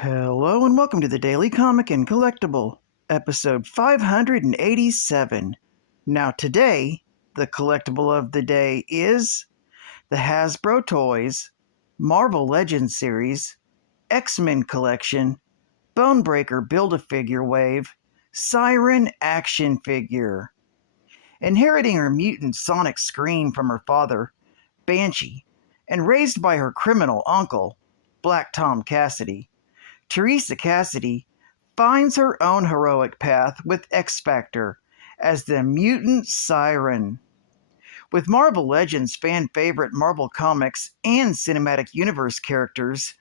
Hello and welcome to the Daily Comic and Collectible, episode 587. Now today, the collectible of the day is the Hasbro Toys, Marvel Legends series, X-Men collection, Bonebreaker Build-A-Figure Wave, Siryn action figure. Inheriting her mutant sonic scream from her father, Banshee, and raised by her criminal uncle, Black Tom Cassidy, Teresa Cassidy finds her own heroic path with X-Factor as the mutant Siryn. With Marvel Legends fan-favorite Marvel Comics and Cinematic Universe characters,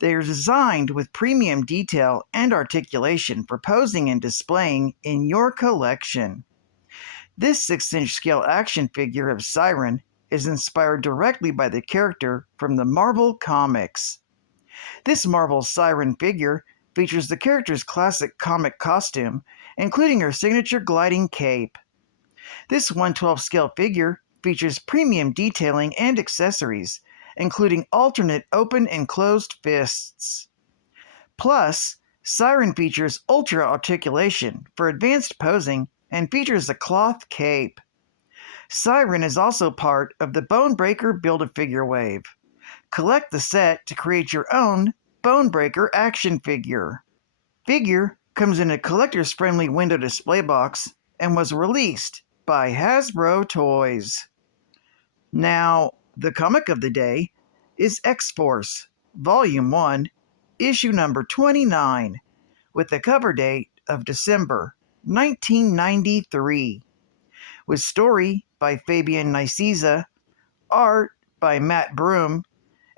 they are designed with premium detail and articulation for posing and displaying in your collection. This 6-inch scale action figure of Siryn is inspired directly by the character from the Marvel Comics. This Marvel Siryn figure features the character's classic comic costume, including her signature gliding cape. This 1/12 scale figure features premium detailing and accessories, including alternate open and closed fists. Plus, Siryn features ultra articulation for advanced posing and features a cloth cape. Siryn is also part of the Bonebreaker Build-A-Figure Wave. Collect the set to create your own Bonebreaker action figure. Figure comes in a collector's friendly window display box and was released by Hasbro Toys. Now, the comic of the day is X-Force, Volume 1, Issue number 29, with the cover date of December 1993, with story by Fabian Nicieza, art by Matt Broom,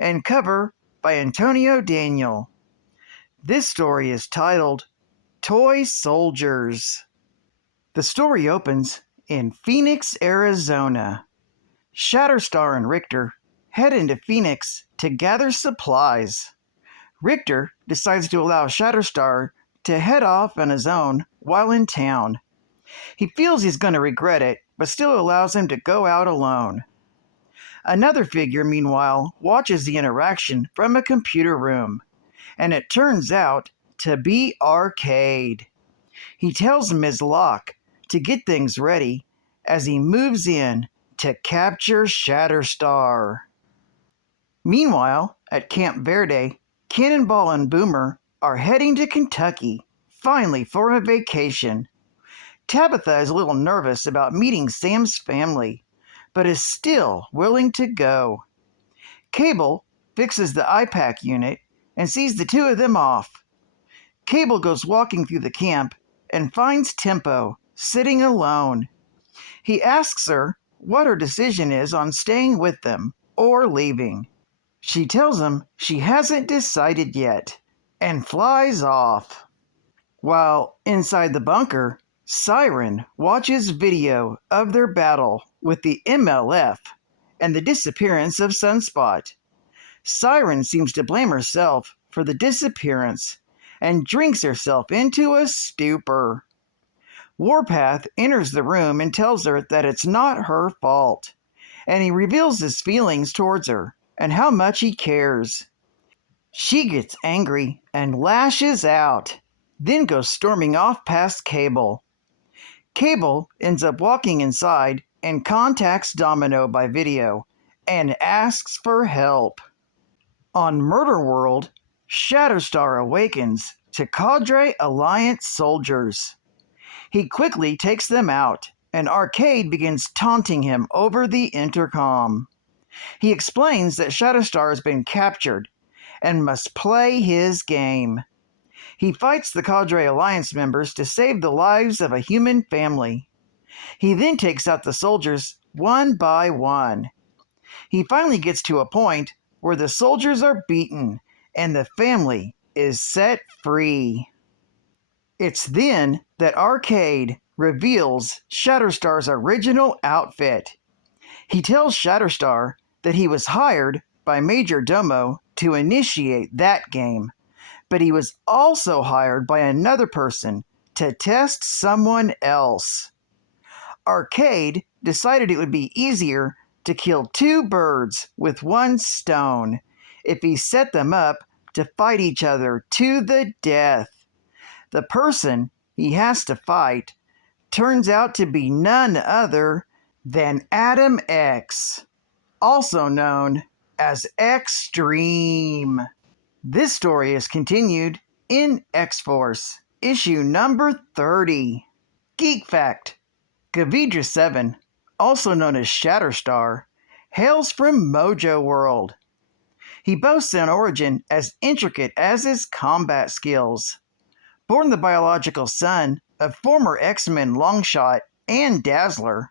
and cover by Antonio Daniel. This story is titled Toy Soldiers. The story opens in Phoenix, Arizona. Shatterstar and Richter head into Phoenix to gather supplies. Richter decides to allow Shatterstar to head off on his own while in town. He feels he's going to regret it, but still allows him to go out alone. Another figure, meanwhile, watches the interaction from a computer room, and it turns out to be Arcade. He tells Ms. Locke to get things ready as he moves in to capture Shatterstar. Meanwhile, at Camp Verde, Cannonball and Boomer are heading to Kentucky, finally for a vacation. Tabitha is a little nervous about meeting Sam's family, but is still willing to go. Cable fixes the IPAC unit and sees the two of them off. Cable goes walking through the camp and finds Tempo sitting alone. He asks her what her decision is on staying with them or leaving. She tells him she hasn't decided yet and flies off. While inside the bunker, Siryn watches video of their battle with the MLF and the disappearance of Sunspot. Siryn seems to blame herself for the disappearance and drinks herself into a stupor. Warpath enters the room and tells her that it's not her fault, and he reveals his feelings towards her and how much he cares. She gets angry and lashes out, then goes storming off past Cable. Cable ends up walking inside and contacts Domino by video and asks for help. On Murder World, Shatterstar awakens to Cadre Alliance soldiers. He quickly takes them out, and Arcade begins taunting him over the intercom. He explains that Shatterstar has been captured and must play his game. He fights the Cadre Alliance members to save the lives of a human family. He then takes out the soldiers one by one. He finally gets to a point where the soldiers are beaten and the family is set free. It's then that Arcade reveals Shatterstar's original outfit. He tells Shatterstar that he was hired by Major Domo to initiate that game, but he was also hired by another person to test someone else. Arcade decided it would be easier to kill two birds with one stone if he set them up to fight each other to the death. The person he has to fight turns out to be none other than Adam X, also known as Extreme. This story is continued in X-Force, issue number 30. Geek Fact: Gavidra 7, also known as Shatterstar, hails from Mojo World. He boasts an origin as intricate as his combat skills. Born the biological son of former X-Men Longshot and Dazzler,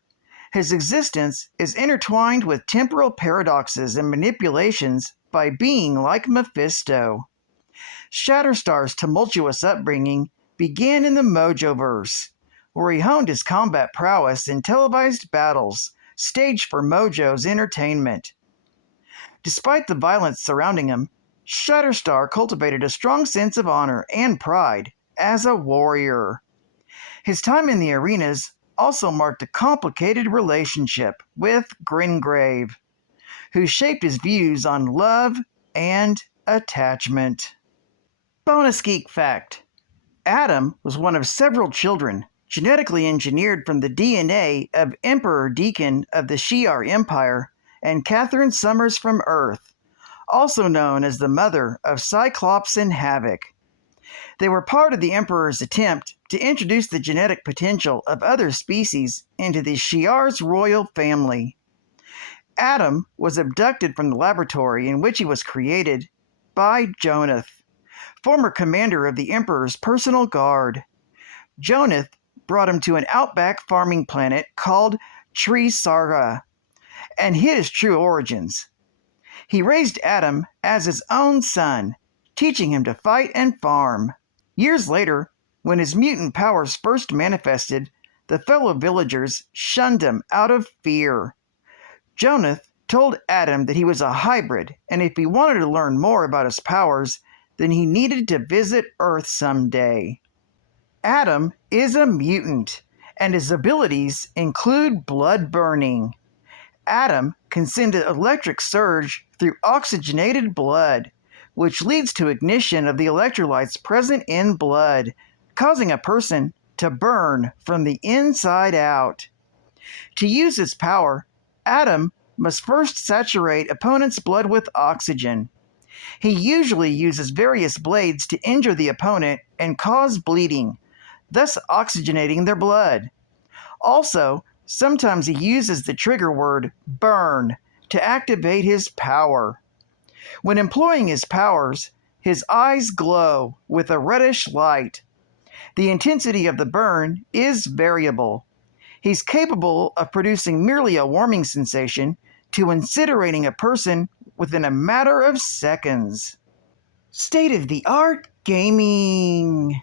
his existence is intertwined with temporal paradoxes and manipulations by being like Mephisto. Shatterstar's tumultuous upbringing began in the Mojoverse, where he honed his combat prowess in televised battles staged for Mojo's entertainment. Despite the violence surrounding him, Shatterstar cultivated a strong sense of honor and pride as a warrior. His time in the arenas also marked a complicated relationship with Gringrave, who shaped his views on love and attachment. Bonus Geek Fact: Adam was one of several children genetically engineered from the DNA of Emperor Deacon of the Shi'ar Empire and Catherine Summers from Earth, also known as the mother of Cyclops and Havoc. They were part of the Emperor's attempt to introduce the genetic potential of other species into the Shi'ar's royal family. Adam was abducted from the laboratory in which he was created by Jonath, former commander of the Emperor's personal guard. Jonath brought him to an outback farming planet called THRU and hid his true origins. He raised Adam as his own son, teaching him to fight and farm. Years later, when his mutant powers first manifested, the fellow villagers shunned him out of fear. Jonath told Adam that he was a hybrid, and if he wanted to learn more about his powers, then he needed to visit Earth someday. Adam is a mutant, and his abilities include blood burning. Adam can send an electric surge through oxygenated blood, which leads to ignition of the electrolytes present in blood, causing a person to burn from the inside out. To use his power, Adam must first saturate opponent's blood with oxygen. He usually uses various blades to injure the opponent and cause bleeding, thus oxygenating their blood. Also, sometimes he uses the trigger word burn to activate his power. When employing his powers, his eyes glow with a reddish light. The intensity of the burn is variable. He's capable of producing merely a warming sensation to incinerating a person within a matter of seconds. State-of-the-art gaming.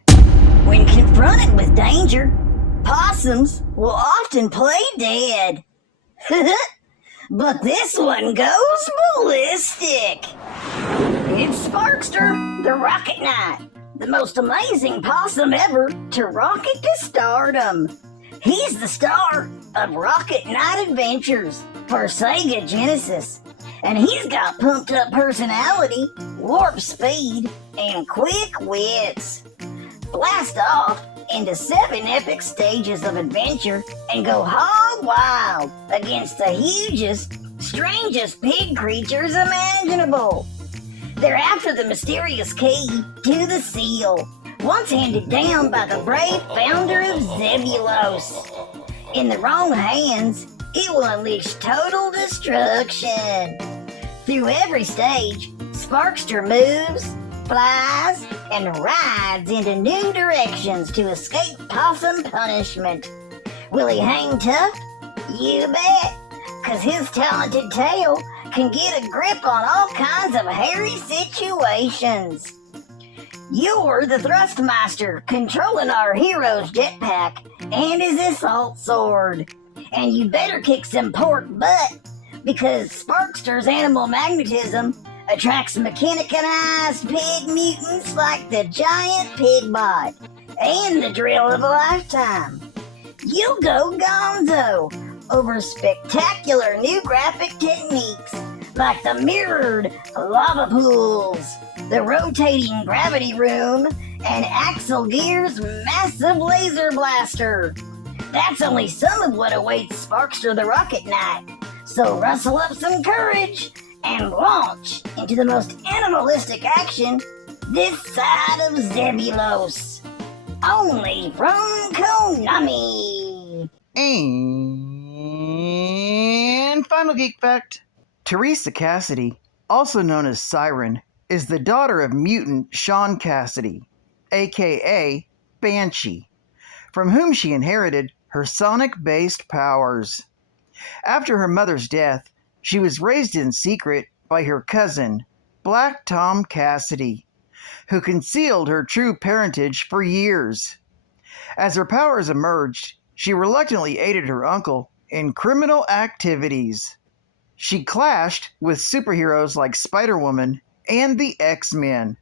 When confronted with danger, possums will often play dead. But this one goes ballistic. It's Sparkster, the Rocket Knight, the most amazing possum ever to rocket to stardom. He's the star of Rocket Knight Adventures for Sega Genesis, and he's got pumped up personality, warp speed, and quick wits. Blast off into 7 epic stages of adventure and go hog wild against the hugest, strangest pig creatures imaginable. They're after the mysterious key to the seal, once handed down by the brave founder of Zebulos. In the wrong hands, it will unleash total destruction. Through every stage, Sparkster moves, flies, and rides into new directions to escape possum punishment. Will he hang tough? You bet, 'cause his talented tail can get a grip on all kinds of hairy situations. You're the Thrustmaster controlling our hero's jetpack and his assault sword. And you better kick some pork butt, because Sparkster's animal magnetism attracts mechanized pig mutants like the giant Pigbot and the drill of a lifetime. You'll go gonzo over spectacular new graphic techniques like the mirrored lava pools, the rotating gravity room, and Axel Gear's massive laser blaster. That's only some of what awaits Sparkster the Rocket Knight. So rustle up some courage and launch into the most animalistic action this side of Zebulous. Only from Konami. And final geek fact. Teresa Cassidy, also known as Siryn, is the daughter of mutant Sean Cassidy, aka Banshee, from whom she inherited her sonic-based powers. After her mother's death, she was raised in secret by her cousin, Black Tom Cassidy, who concealed her true parentage for years. As her powers emerged, she reluctantly aided her uncle in criminal activities. She clashed with superheroes like Spider-Woman and the X-Men.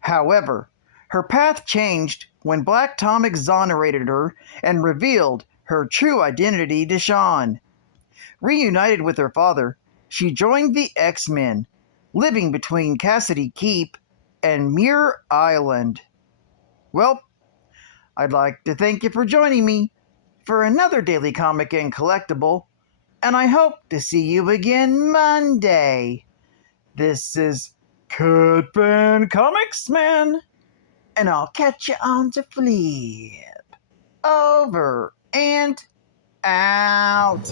However, her path changed when Black Tom exonerated her and revealed her true identity to Sean. Reunited with her father, she joined the X-Men, living between Cassidy Keep and Muir Island. Well, I'd like to thank you for joining me for another Daily Comic and Collectible, and I hope to see you again Monday. This is Cut Fan Comics Man, and I'll catch you on the flip. Over and out.